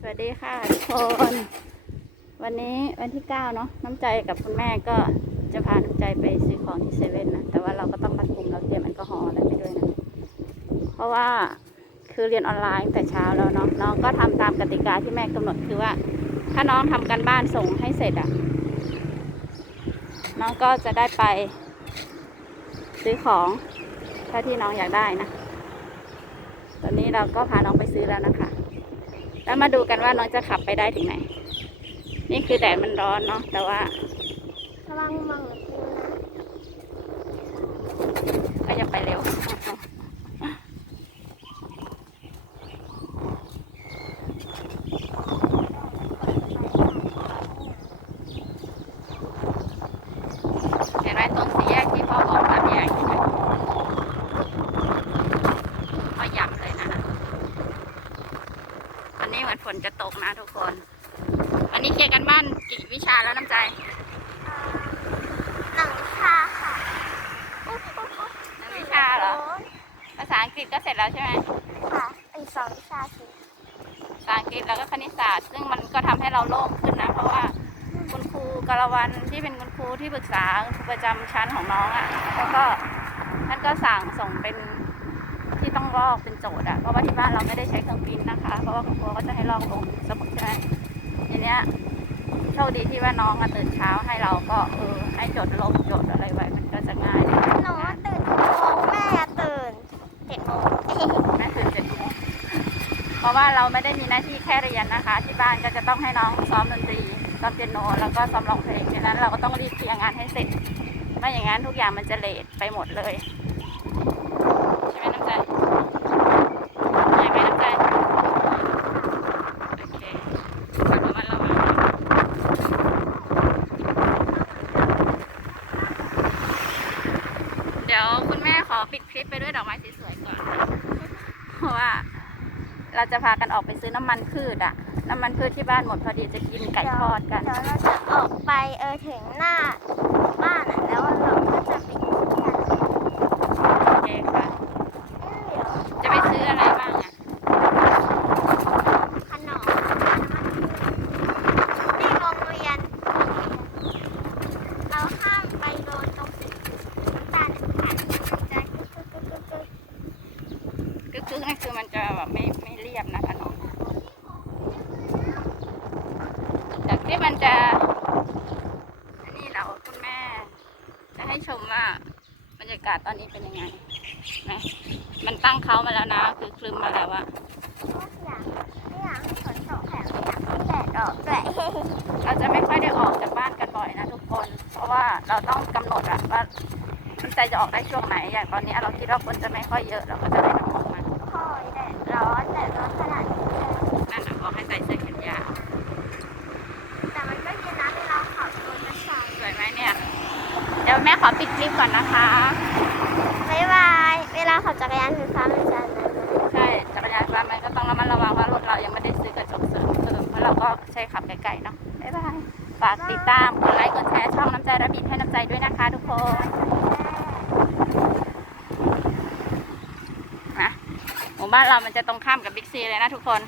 สวัสดีค่ะทุกคนวันนี้วันที่เก้าเนาะน้ำใจกับคุณแม่ก็จะพาน้ำใจไปซื้อของที่เซเว่นนะแต่ว่าเราก็ต้องรัดกุมเราเตรียมแอลกอฮอล์อะไรไปด้วยนะเพราะว่าคือเรียนออนไลน์ตั้งแต่เช้าแล้วเนาะน้องก็ทำตามกติกาที่แม่กำหนดคือว่า ถ้าน้องทำการบ้านส่งให้เสร็จอะน้องก็จะได้ไป ซื้อของถ้าที่น้องอยากได้นะตอนนี้เราก็พาน้องไปซื้อแล้วนะคะ แล้วมาดูกันว่าน้องจะขับไปได้ถึงไหน นี่คือแดดมันร้อนเนาะแต่ว่า ระวังมังหรือปูนะ ก็จะไปเร็ว เห็นไหมตรงสี่แยกที่พ่อบอกสามแยกใช่ไหมพ่อย้ำเลยนะวั นนี้เหมือนฝนจะตกนะทุกคน วันนี้เคลียร์กันบ้านกี่วิชาแล้วน้ำใจหนังชาค่ะหนึ่งวิชาเหรอ ภาษาอังกฤษก็เสร็จแล้วใช่ไหมค่ะอีกสองวิชาสิภาษาอังกฤษแล้วก็คณิตศาสตร์ ซึ่งมันก็ทำให้เราโล่งขึ้นนะ เพราะว่าคุณครูกรวันที่เป็นคุณครูที่ปรึกษาประจำชั้นของน้องอะ่ะแล้วก็ท่านก็สั่งส่งเป็น ที่ต้องลอกเป็นโจทย์อะ่ะเพราะว่าที่บ้านเราไม่ได้ใช้เครื่องปริ้นนะคะ เพราะว่าคุณครูก็จะให้ลอกลงสมุดใช่ไหมทีเนี้ยโชคดีที่ว่าน้องอะตื่นเช้าให้เราก็เออให้จดลงจดอะไรไว้มันก็จะง่ายหนูว่าตื่นหกโมงแม่ตื่นเจ็ดโมงเอ๊ะแม่ตื่นเจ็ดโมงเพราะว่าเราไม่ได้มีหน้าที่แค่เรียนนะคะ ที่บ้านก็จะต้องให้น้องซ้อมดนตรีซ้อมเปียโน แล้วก็ซ้อมร้องเพลงดังนั้นเราก็ต้องรีบเคลียร์งานให้เสร็จไม่อย่างนั้นทุกอย่างมันจะเลทไปหมดเลย ใช่ไหมน้ใจใช่ไหมน้ำใจโอเคขอระมัดระวังเดี๋ยวคุณแม่ขอปิดคลิปไปด้วยดอกไม้สวยๆก่อน เพราะว่า เราจะพากันออกไปซื้อน้ำมันพืชอะน้ำมันพืชที่บ้านหมดพอดีจะกินไก่ทอดกัน เดี๋ยวเราจะออกไปเออถึงหน้าบ้านอะแล้วเราก็จะไปกินกัน โอเคค่ะ เดี๋ยว จะไปซื้ออะไรบ้างอะ ขนมที่โรงเรียนเราห้ามไปโดนตรงสีน้ำตาลผ่านมันจะกึกกึกกึกกึกกึก กึกกึกนั่นคือมันจะแบบไม่ไม่เรียบนะคะน้องจากที่มันจะอันนี้เราคุณแม่ จะให้ชมว่าบรรยากาศตอนนี้เป็นยังไงนะมันตั้งเขามาแล้วนะ คือคลึมมาแล้วอะเราจะไม่ค่อยได้ออกจากบ้านกันบ่อยนะทุกคน เพราะว่าเราต้องกำหนดอะว่ามันใจจะออกได้ช่วงไหนอย่างตอนนี้เราคิดว่าคนจะไม่ค่อยเยอะเราก็จะไม่ออกมาคอยแดด ร้อนแดดร้อนขนาดนี้เลยนั่นน่ะบอกให้ใส่เสื้อแขนยาวแต่มันก็เย็นนะเวลาขับรถมาใส่สวยไหมเนี่ย เดี๋ยวแม่ขอปิดคลิปก่อนนะคะ บ๊ายบาย เวลาขับจักรยานไฟฟ้ามันจะนะใช่ จักรยานฟ้ามันก็ต้องระมัดระวังว่ารถเรายังไม่ได้ซื้อกระจกเสริมเพิ่มเพราะเราก็ใช้ขับไกลๆเนาะ บ๊ายบาย ฝากติดตาม กดไลค์ กดแชร์ช่องน้ำใจระบีให้น้ำใจด้วยนะคะ ทุกคนนะหมู่ บ้านเรามันจะตรงข้ามกับบิ๊กซีเลยนะทุกคน